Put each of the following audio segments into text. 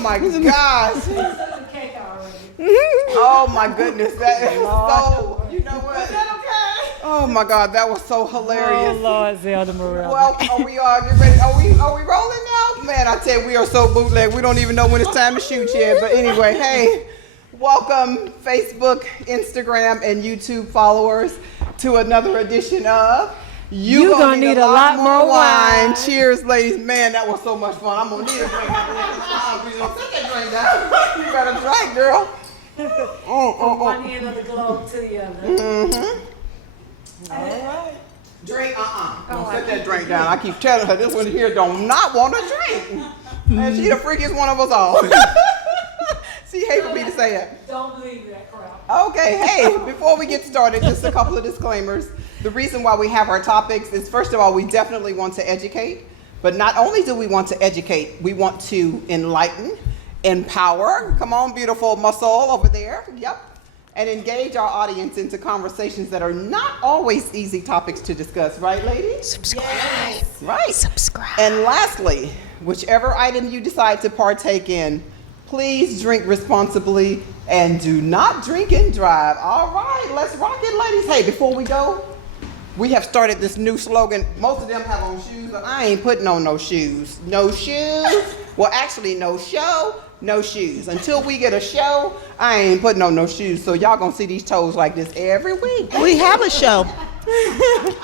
my gosh. Oh my goodness, that is so, you know what? Is that okay? Oh my God, that was so hilarious. Oh Lord, Zelda Morel. Well, are we get ready? Are we rolling now? Man, I tell you, we are so bootleg. We don't even know when it's time to shoot yet. But anyway, hey, welcome Facebook, Instagram, and YouTube followers to another edition of You Gonna Need a Lot More Wine. Cheers, ladies. Man, that was so much fun. I'm gonna need a drink after this. I'm hungry. Don't set that drink down. You better drink, girl. From one end of the globe to the other. Mm-hmm. All right. Drink, Don't set that drink down. I keep telling her this one here do not want to drink. And she the freakiest one of us all. She hate for me to say it. Don't believe that crap. Okay, hey, before we get started, just a couple of disclaimers. The reason why we have our topics is, first of all, we definitely want to educate. But not only do we want to educate, we want to enlighten, empower, come on, beautiful muscle over there, yep, and engage our audience into conversations that are not always easy topics to discuss, right, ladies? Subscribe. Yes. Right. Subscribe. And lastly, whichever item you decide to partake in, please drink responsibly and do not drink and drive. All right, let's rock it, ladies. Hey, before we go, we have started this new slogan. Most of them have on shoes, but I ain't putting on no shoes. No shoes. Well, actually, no show, no shoes. Until we get a show, I ain't putting on no shoes. So y'all gonna see these toes like this every week. We have a show.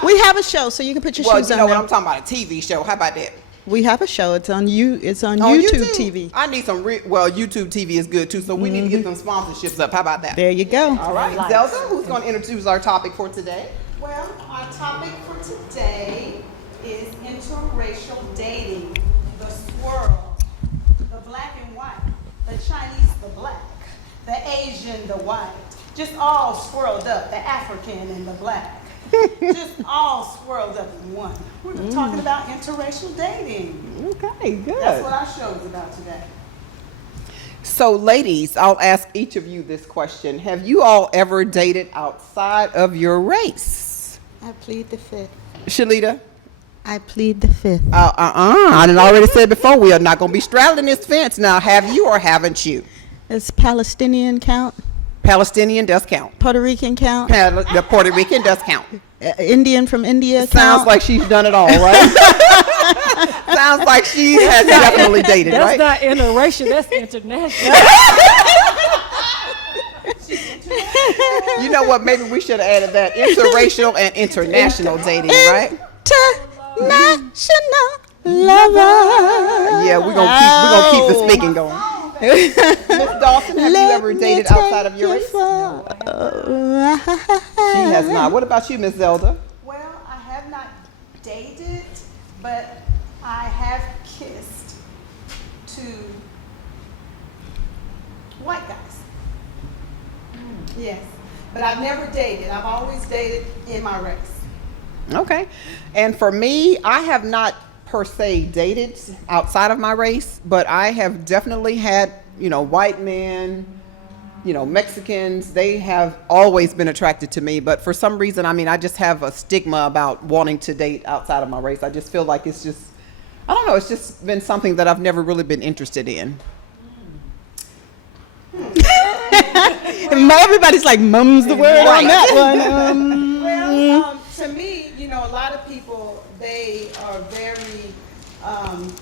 We have a show, so you can put your shoes on. Well, you know what I'm talking about, a TV show. How about that? We have a show. It's on YouTube TV. I need some. YouTube TV is good too. So we need to get some sponsorships up. How about that? There you go. All right, Zelda, who's going to introduce our topic for today? Well, our topic for today is interracial dating, the swirl, the black and white, the Chinese, the black, the Asian, the white, just all swirled up, the African and the black, just all swirled up in one. We're talking about interracial dating. Okay, good. That's what our show is about today. So, ladies, I'll ask each of you this question. Have you all ever dated outside of your race? I plead the fifth. Shalita? I plead the fifth. I done already said before, we are not going to be straddling this fence. Now, have you or haven't you? Does Palestinian count? Palestinian does count. Puerto Rican count? The Puerto Rican does count. Indian from India count? Sounds like she's done it all, right? Sounds like she has definitely dated, right? That's not interracial, that's international. You know what? Maybe we should have added that. Interracial and international dating, right? International lover. Yeah, we're gonna keep the speaking going. Miss Dawson, have you ever dated outside of your race? No, She has not. What about you, Miss Zelda? well, I have not dated, but I have kissed two white guys. Yes, but I've never dated. I've always dated in my race. Okay. And for me, I have not per se dated outside of my race, but I have definitely had, white men, Mexicans. They have always been attracted to me, but for some reason, I just have a stigma about wanting to date outside of my race. I just feel like it's just, I don't know, it's just been something that I've never really been interested in. Everybody's like, mum's the word on that one. Well, to me, a lot of people, they are very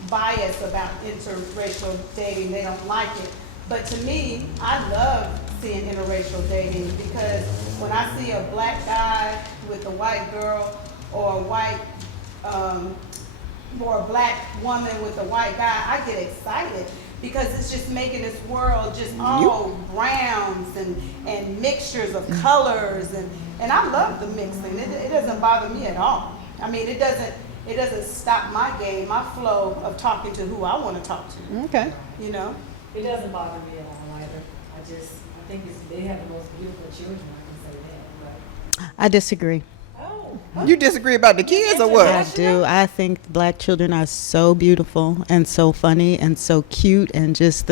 biased about interracial dating. They don't like it. But to me, I love seeing interracial dating because when I see a black guy with a white girl or a white or a black woman with a white guy, I get excited because it's just making this world just all browns and mixtures of colors and I love the mixing. It doesn't bother me at all. It doesn't stop my game, my flow of talking to who I want to talk to. Okay. It doesn't bother me at all either. I think they have the most beautiful children, I can say that. But. I disagree. You disagree about the kids or what? I do. I think black children are so beautiful and so funny and so cute and just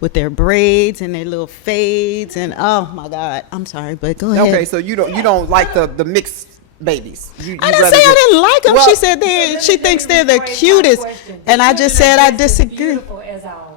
with their braids and their little fades and oh my God. I'm sorry, but go ahead. Okay, so you don't like the mixed babies. I didn't say I didn't like them. Well, she said she thinks they're the cutest, and I just said I disagree. Beautiful as our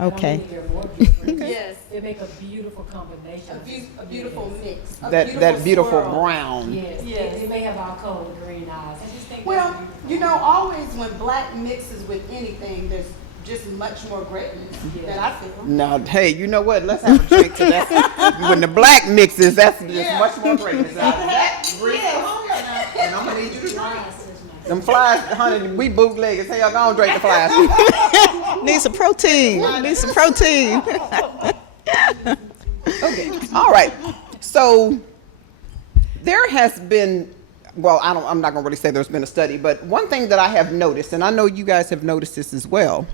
Okay. I mean, they're more beautiful. Yes. They make a beautiful combination. A beautiful mix. A That beautiful swirl. brown. Yes, Yes. they may have our color green eyes. I just think Well, that's beautiful. you know, always when black mixes with anything, there's just much more greatness that I feel. No, hey, you know what? Let's have a drink to that. When the black mixes, that's just Yeah. much more greatness out of that. And I'm gonna need you to drink. Them flies, honey, we bootleg as hell. Go on, drink the flies. Need some protein. Need some protein. Okay. All right. So there has been, well, I'm not gonna really say there's been a study, but one thing that I have noticed, and I know you guys have noticed this as well.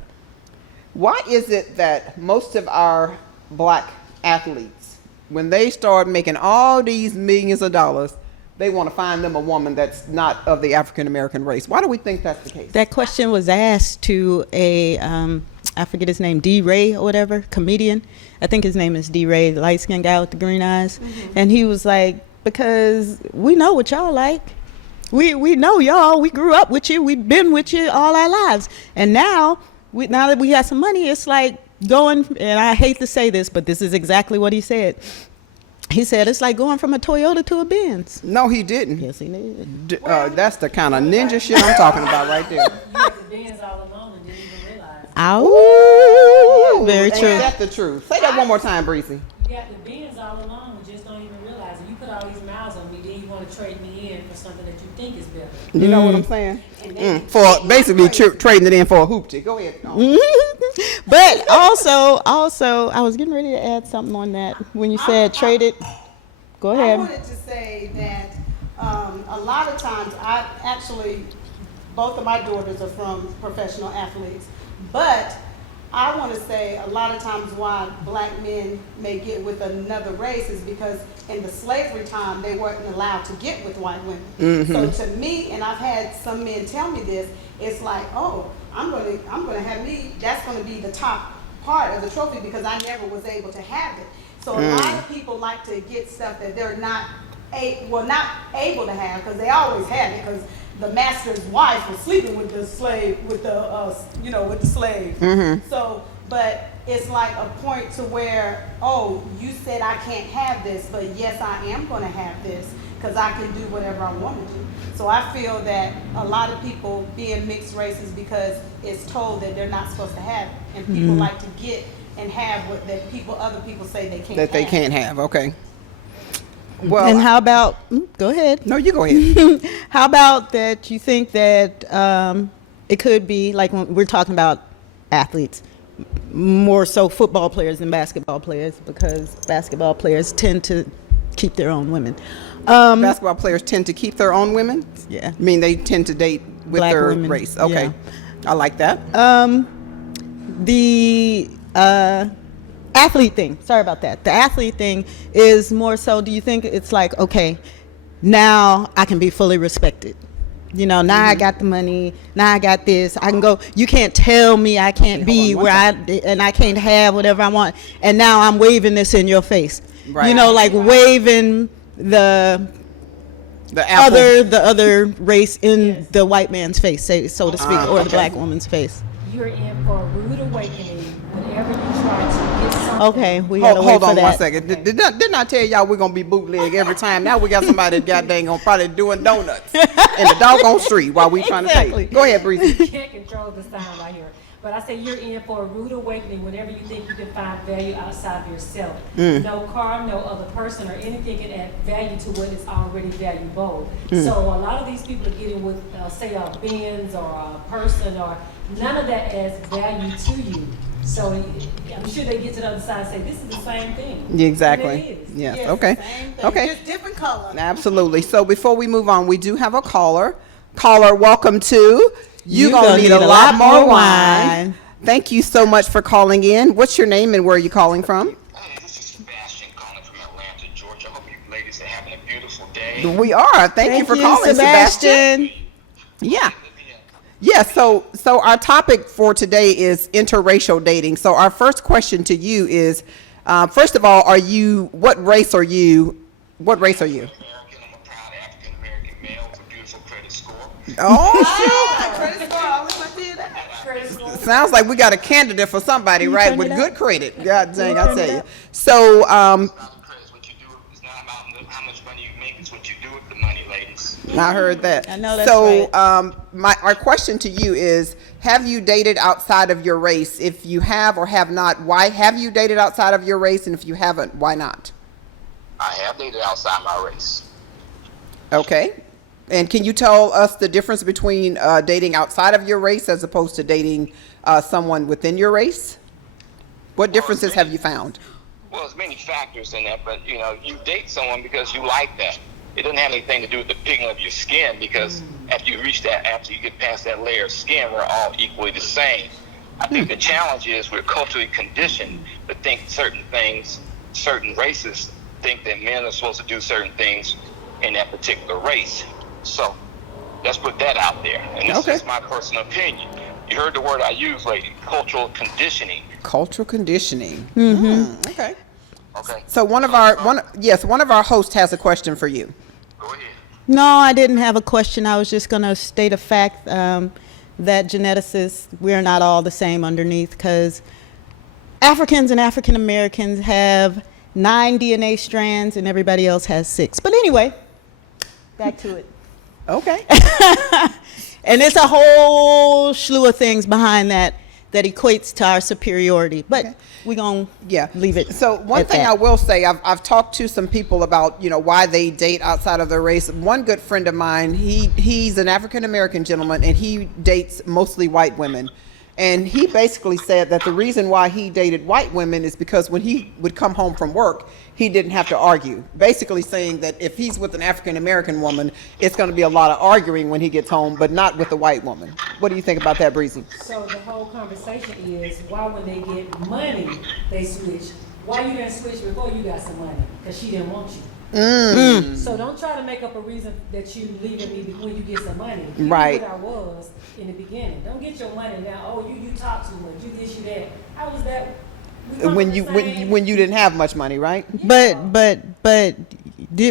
Why is it that most of our black athletes, when they start making all these millions of dollars, they want to find them a woman that's not of the African American race? Why do we think that's the case? That question was asked to a, I forget his name, D. Ray or whatever, comedian. I think his name is D. Ray, the light-skinned guy with the green eyes. And he was like, because we know what y'all like. We know y'all. We grew up with you. We've been with you all our lives. And now that we got some money, it's like going, and I hate to say this, but this is exactly what he said. He said it's like going from a Toyota to a Benz. No, he didn't. Yes, he did. That's the kind of ninja shit I'm talking about right there. You had the bands all alone and didn't even realize. Ow. Very Ain't true. that the truth? Say that one more time, Breezy. You got the bands all along and just don't even realize it. You put all these miles on me, then you want to trade me in for something that you think is better. You know what I'm saying? For basically trading it in for a hoopty. Go ahead. But also, I was getting ready to add something on that when you said trade it. Go I ahead. wanted to say that a lot of times, both of my daughters are from professional athletes, but I want to say a lot of times why black men may get with another race is because in the slavery time they weren't allowed to get with white women. So to me, and I've had some men tell me this, it's like, oh, I'm gonna have me. That's gonna be the top part of the trophy because I never was able to have it. So a lot of people like to get stuff that they're not able to have because they always had it because the master's wife was sleeping with the slave, with the slave. So, but it's like a point to where, oh, you said I can't have this, but yes, I am going to have this because I can do whatever I want to do. So I feel that a lot of people being mixed races because it's told that they're not supposed to have it, and people like to get and have what other people say they can't. That they have. can't have. Okay. Well, And how about, go ahead. no, you go ahead. How about that you think that it could be, like when we're talking about athletes, more so football players than basketball players because basketball players tend to keep their own women. Basketball players tend to keep their own women? Yeah. I mean, they tend to date with Black their women, race. Okay. yeah. I like that. The athlete thing, sorry about that. The athlete thing is more so, do you think it's like, okay, now I can be fully respected? You know, now I got the money, now I got this, I can go, you can't tell me I can't be where I can't have whatever I want, and now I'm waving this in your face. Right. You know, like waving the apple. other race in the white man's face, say, so to speak, or the black woman's face. You're in for a rude awakening whenever you try to get something. Okay, we gotta wait Hold for on that. 1 second. Didn't I tell y'all we're gonna be bootleg every time? Now we got somebody goddamn gonna probably doing donuts in the doggone street while we trying to Exactly. pay. Go ahead, Breezy. You can't control the sound right here. But I say you're in for a rude awakening whenever you think you can find value outside of yourself. No car, no other person, or anything can add value to what is already valuable. So a lot of these people are getting with, say, a Benz or a person, or none of that adds value to you. So I'm sure they get to the other side and say, this is the same thing. Exactly. And it is. Yes. Yes, Okay. same thing, Okay. just different color. Absolutely. So before we move on, we do have a caller. Caller, welcome to You Gonna Need a Lot More Wine. Thank you so much for calling in. What's your name and where are you calling from? Hey, this is Sebastian calling from Atlanta, Georgia. I hope you ladies are having a beautiful day. We are. Thank you for calling, Sebastian. Yeah. Yeah, so our topic for today is interracial dating. So our first question to you is, first of all, what race are you? American, I'm a proud African American male with a beautiful credit score. Oh, shoot. Credit score, I always want to hear that. And credit score. Sounds like we got a candidate for somebody, right, turn with it good up? credit. God dang, I turn tell it you. up? So, It's not what you do. It's not about how much money you make. It's what you do with the money, ladies. I heard that. I know that's so, right. our question to you is: have you dated outside of your race? If you have or have not, why have you dated outside of your race? And if you haven't, why not? I have dated outside my race. Okay. And can you tell us the difference between dating outside of your race as opposed to dating someone within your race? What differences have you found? Well, there's many factors in that, but you date someone because you like that. It doesn't have anything to do with the pigment of your skin, because after you get past that layer of skin, we're all equally the same. I think the challenge is we're culturally conditioned to think certain things. Certain races think that men are supposed to do certain things in that particular race. So let's put that out there. And this is my personal opinion. You heard the word I used, lady, cultural conditioning. Cultural conditioning. Okay. Okay. So one of our hosts has a question for you. Go ahead. No, I didn't have a question. I was just going to state a fact that geneticists, we're not all the same underneath, because Africans and African Americans have 9 DNA strands and everybody else has 6. But anyway, back to it. Okay. And it's a whole slew of things behind that equates to our superiority. But we're going to leave it. So one thing I will say, I've talked to some people about, why they date outside of their race. One good friend of mine, he's an African American gentleman, and he dates mostly white women. And he basically said that the reason why he dated white women is because when he would come home from work, he didn't have to argue. Basically saying that if he's with an African American woman, it's going to be a lot of arguing when he gets home, but not with a white woman. What do you think about that, Breezy? So the whole conversation is, why when they get money, they switch. Why you didn't switch before you got some money? Because she didn't want you. So don't try to make up a reason that you leaving me when you get some money. You Right. knew what I was in the beginning. Don't get your money now. Oh, you talk too much. You this, you that. How was that? We come When from you the same- when you didn't have much money, right? But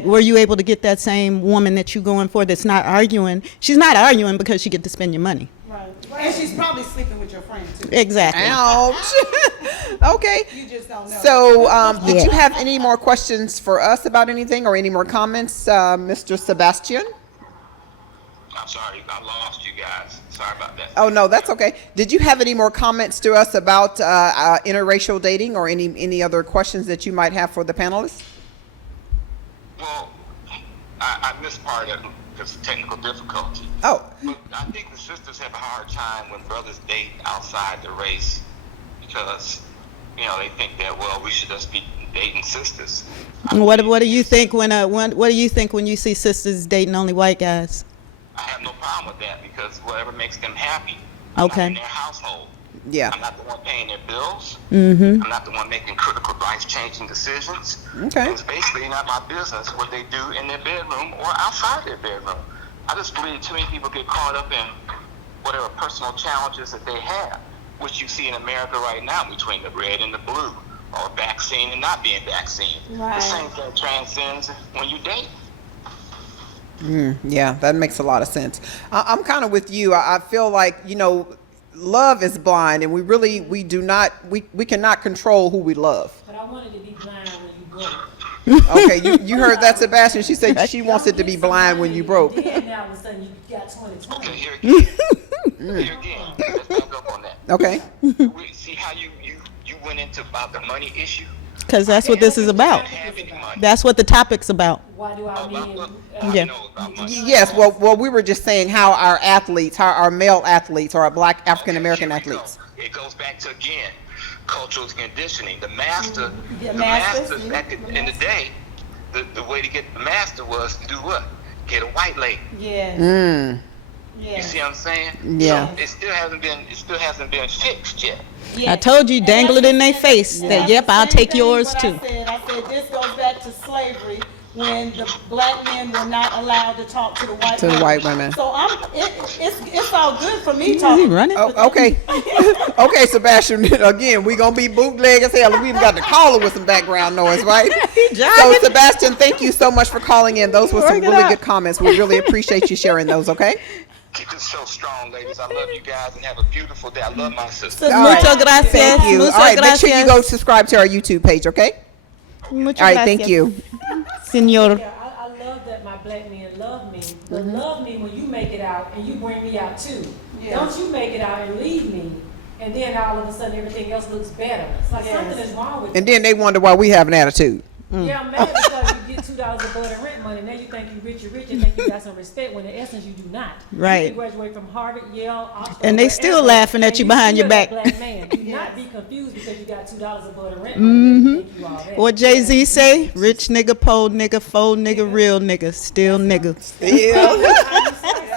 were you able to get that same woman that you going for that's not arguing? She's not arguing because she get to spend your money. Right. And she's probably sleeping with your friend too. Exactly. Ouch. Okay. You just don't know. So, did you have any more questions for us about anything or any more comments, Mr. Sebastian? I'm sorry, I lost you guys. Sorry about that. Oh, no, that's okay. Did you have any more comments to us about interracial dating or any other questions that you might have for the panelists? Well, I missed part of it because of technical difficulty. Oh, But I think the sisters have a hard time when brothers date outside the race because, they think that, well, we should just be dating sisters. What do you think when you see sisters dating only white guys? I have no problem with that because whatever makes them happy. Okay. I'm not in their household. yeah. I'm not the one paying their bills. Mm-hmm. I'm not the one making critical life-changing decisions. Okay. It's basically not my business what they do in their bedroom or outside their bedroom. I just believe too many people get caught up in whatever personal challenges that they have, which you see in America right now between the red and the blue, or vaccine and not being vaccine. Right. The same thing transcends when you date. Yeah, that makes a lot of sense. I'm kind of with you. I feel like, love is blind, and we cannot control who we love. But I wanted to be blind when you broke. Okay, you heard that, Sebastian? She said she wants it to be blind when you broke. Then now all of a sudden you got 2020. Okay, here again. Here again. Let's back up on that. Okay. See how you went into about the money issue? Because that's what this is about. Didn't have any money. That's what the topic's about. Why do I mean? Yeah. Know about money. Yes, well, we were just saying how our male athletes, or our black African American Here we go. athletes. It goes back to, again, cultural conditioning. The master, Yeah, the masters, masters yeah. back in the day, the way to get the master was to do what? Get a white lady. Yes. You Yes. see what I'm saying? Yeah. So it still hasn't been fixed yet. I told you, dangle it in their face. That, yep, I'll take yours too. I said this goes back to slavery when the black men were not allowed to talk to the white To the women. white women. So it's all good for me Is he talking. running? Oh, okay. Okay, Sebastian. Again, we gonna be bootleg as hell. We even got the caller with some background noise, right? So, jogging. Sebastian, thank you so much for calling in. Those were some Work it really out. good comments. We really appreciate you sharing those. Okay. keep this show strong, ladies. I love you guys and have a beautiful day. I love my sister. All right. Muchas gracias. Thank you. Muchas All right, make sure you gracias. go subscribe to our YouTube page, okay? Muchas All right, thank gracias. you. Senor. Yeah, I love that my black men love me, but love me when you make it out and you bring me out too. Yes. Don't you make it out and leave me, and then all of a sudden everything else looks better. It's like something is wrong with And you. then they wonder why we have an attitude. Yeah, I'm mad because you get $2 a board and rent money. Now you think you rich and think you got some respect when in essence you do not. Right. You graduate from Harvard, Yale, Oxford, And they still wherever, laughing at and you behind your still back. that Black man. Do not be confused because you got $2 a board and rent money. You think you all that. What Jay-Z say? Rich nigga, poor nigga, faux nigga, real nigga, still nigga. Yeah.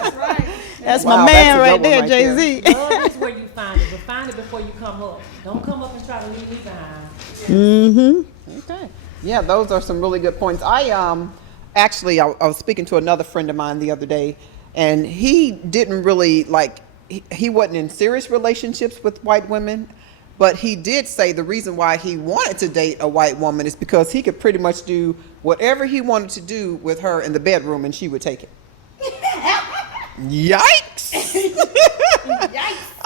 That's right. That's Wow, my man that's a right good one there, right there. Jay-Z. Love is where you find it, but find it before you come up. Don't come up and try to leave me behind. Mm-hmm. Okay. Yeah, those are some really good points. I was speaking to another friend of mine the other day, and he didn't really he wasn't in serious relationships with white women, but he did say the reason why he wanted to date a white woman is because he could pretty much do whatever he wanted to do with her in the bedroom and she would take it. Yikes!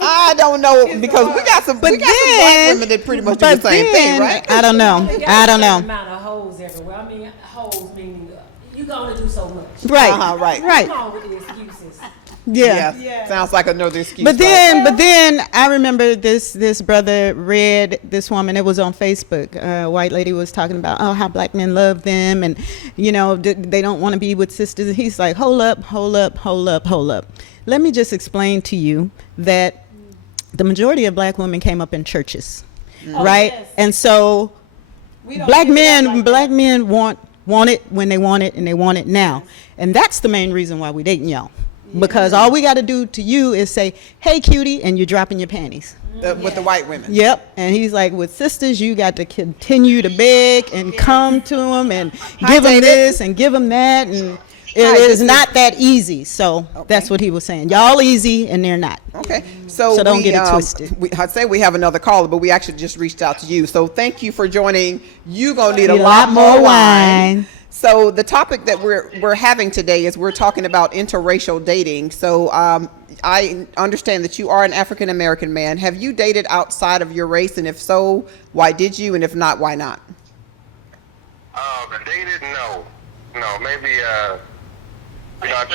I don't know, because we got some white women that pretty much do the same thing, right? I don't know. They got I don't a certain know. amount of hoes everywhere. I mean, hoes meaning you can only do so much. Right. Right. Right. Come on with the excuses. Yeah. Yeah. Sounds like another excuse. But right? then I remember this brother read this woman. It was on Facebook. A white lady was talking about how black men love them, and they don't want to be with sisters. And he's like, hold up. Let me just explain to you that the majority of black women came up in churches, right? yes. And so We don't black give it up like black that. men want it when they want it, and they want it now, and that's the main reason why we dating y'all. Because all we got to do to you is say, hey, cutie, and you're dropping your panties. With the white women. Yep. And he's like, with sisters, you got to continue to beg and come to them and give them David. this and give them that. And it Hi, is this is- not that easy. So that's what he was saying. Y'all easy and they're not. Okay, so don't get it twisted. I'd say we have another caller, but we actually just reached out to you. So thank you for joining. You're gonna need a lot more wine. So the topic that we're having today is we're talking about interracial dating. So I understand that you are an African American man. Have you dated outside of your race, and if so, why did you? And if not, why not? Dated? No. Maybe I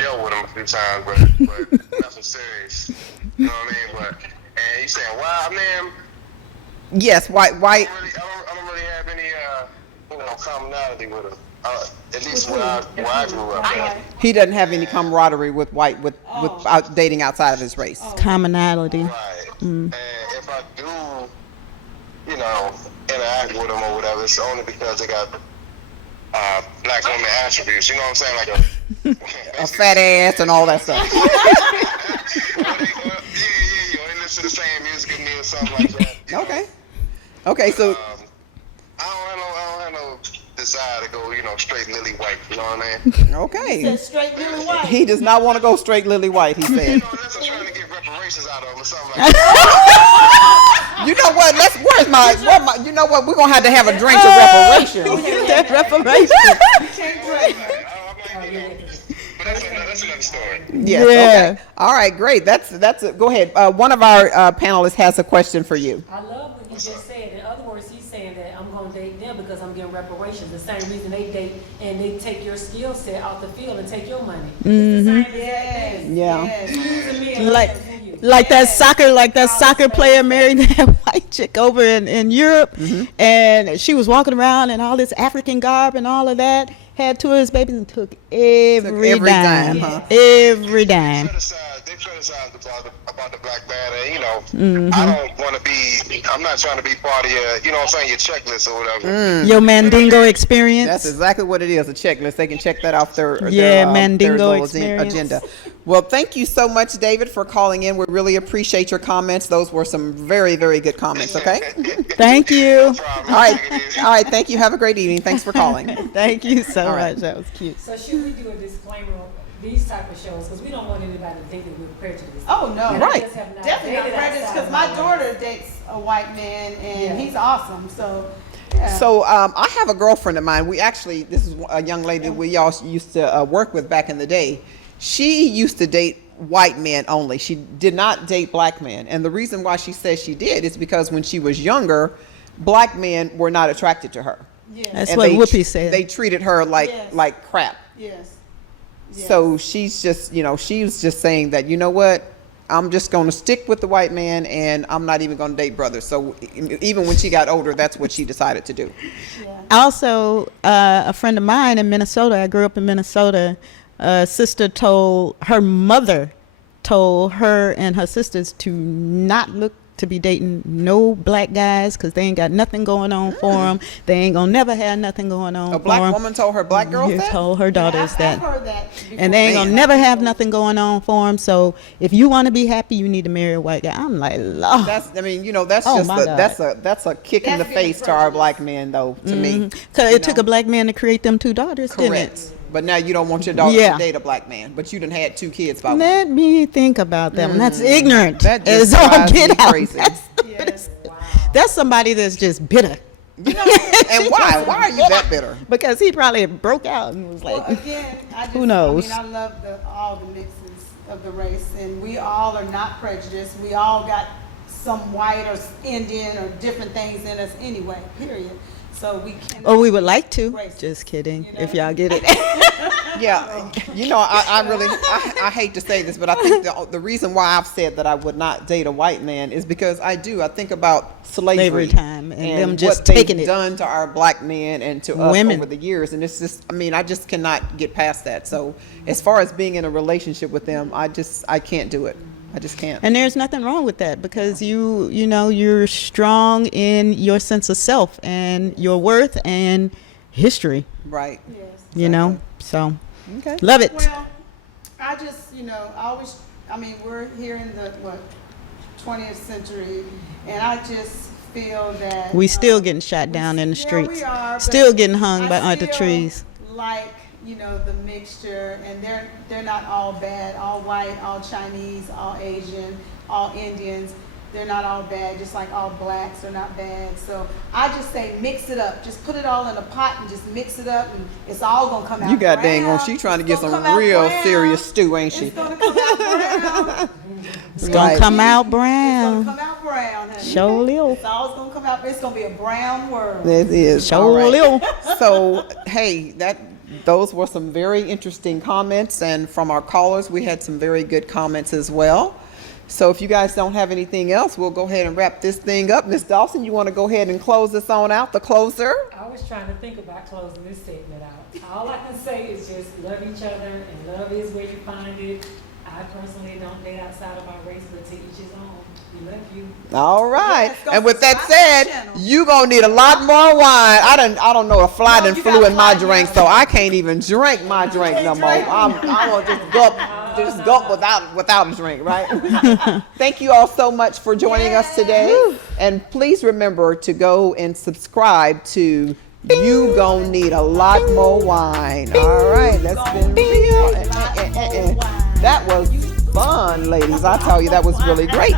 dealt with him a few times, but nothing serious. You know what I mean? And you saying, wow, man. Yes. Why? I don't really have any commonality with him. At least where I grew up. At. He doesn't have any camaraderie with without dating outside of his race. Commonality. Right. And if I do, interact with them or whatever, it's only because they got black woman attributes. You know what I'm saying? Like A fat ass and all that stuff. They listen to the same music as me or something like that. Okay. So I don't have no desire to go, straight lily white. You know what I mean? okay. Straight lily white. He does not want to go straight lily white. He said. Unless I'm trying to get reparations out of them or something like that. You know what? You know what? We're gonna have to have a drink of reparations. That reparation. But that's another story. Yes. Yeah. Okay. All right. Great. That's it. Go ahead. One of our panelists has a question for you. I love what you just said. In other words, he's saying that I'm going to date them because I'm getting reparations. The same reason they date and they take your skill set off the field and take your money. It's the same Yes. thing. Yeah. Yes. You using me and Like, I'm using you. like that soccer player married that white chick over in Europe, and she was walking around in all this African garb and all of that. Had two of his babies and took every every dime, dime. huh? Every dime. They criticize about the black man, and I don't want to be. I'm not trying to be part of your, what I'm saying, your checklist or whatever. Your Mandingo experience. That's exactly what it is. A checklist. They can check that off their Mandingo little experience. agenda. Well, thank you so much, David, for calling in. We really appreciate your comments. Those were some very, very good comments. Okay. Thank you. All right. Thank you. Have a great evening. Thanks for calling. Thank you so All right. much. That was cute. So should we do a disclaimer on these type of shows? Because we don't want anybody to think that we're prejudiced. Oh, no. And I Right. just have not Definitely not dated prejudiced, outside because my of daughter dates a white man, and he's awesome. So, yeah. So I have a girlfriend of mine. This is a young lady we all used to work with back in the day. She used to date white men only. She did not date black men. And the reason why she says she did is because when she was younger, black men were not attracted to her. Yes. That's And what they Whoopi said. They treated her like Yes. like crap. Yes. Yes. So she's just, she was just saying that, you know what? I'm just going to stick with the white man, and I'm not even going to date brothers. So even when she got older, that's what she decided to do. Yeah. Also, a friend of mine in Minnesota, I grew up in Minnesota, sister told her mother, told her and her sisters to not look to be dating no black guys because they ain't got nothing going on for them. They ain't gonna never have nothing going on A for black them. woman told her black girls He that? told her daughters I've that. heard that before. And they ain't gonna Man. never have nothing going on for them. So if you want to be happy, you need to marry a white guy. I'm like, Lord. That's, I mean, that's Oh, just my God. that's a kick in the That's getting face to our prejudice. black men, though, to me. Because You it took know? a black man to create them two daughters, Correct. didn't it? But now you don't want your daughter Yeah. to date a black man, but you done had 2 kids by one. Let me think about them. That's ignorant. That just As all drives me get out. crazy. Yes. That's somebody that's just bitter. And why? Why are you that bitter? Because he probably broke out and was Well, like, again, Who knows? I love all the mixes of the race, and we all are not prejudiced. We all got some white or Indian or different things in us anyway, period. So we can. oh, we would like to. Racist. Just kidding. You know? If y'all get it. Yeah, I really, I hate to say this, but I think the reason why I've said that I would not date a white man is because I think about slavery Time and them just what they've taking it. done to our black men and to us Women. over the years, and it's just, I just cannot get past that. So as far as being in a relationship with them, I can't do it. I just can't. And there's nothing wrong with that because you're strong in your sense of self and your worth and history, Right. Yes. So Okay. love it. Well, I just, we're here in the 20th century, and I just feel that We still getting shot down in the Yeah, streets. we are, but Still getting hung by I under still trees. Like, the mixture, and they're not all bad, all white, all Chinese, all Asian, all Indians. They're not all bad, just like all blacks are not bad. So I just say mix it up. Just put it all in a pot and just mix it up, and it's all gonna come out. You got dang brown. on. She trying to It's get gonna some come out real brown. serious stew, ain't she? It's gonna come out brown. It's gonna Right. come out It's brown. gonna come out brown, honey. Sure will. It's all gonna come out. It's gonna be a brown world. It is. All Sure right. will. So, hey, those were some very interesting comments, and from our callers, we had some very good comments as well. So if you guys don't have anything else, we'll go ahead and wrap this thing up. Miss Dawson, you want to go ahead and close this on out, the closer? I was trying to think about closing this segment out. All I can say is just love each other, and love is where you find it. I personally don't date outside of my race, but to each his own. We love you. All right. Yes, go And with that subscribe to the said, channel. you gonna need a lot more wine. I don't know, a fly No, done you flew got in my fly drink, now. so I can't even drink my drink no more. drink. I'm gonna just gulp without a drink, right? Thank you all so much for joining us today. And please remember to go and subscribe to You Gon' Need a Lot More Wine. All right, that's been real. That was fun, ladies. I tell you, that was really great.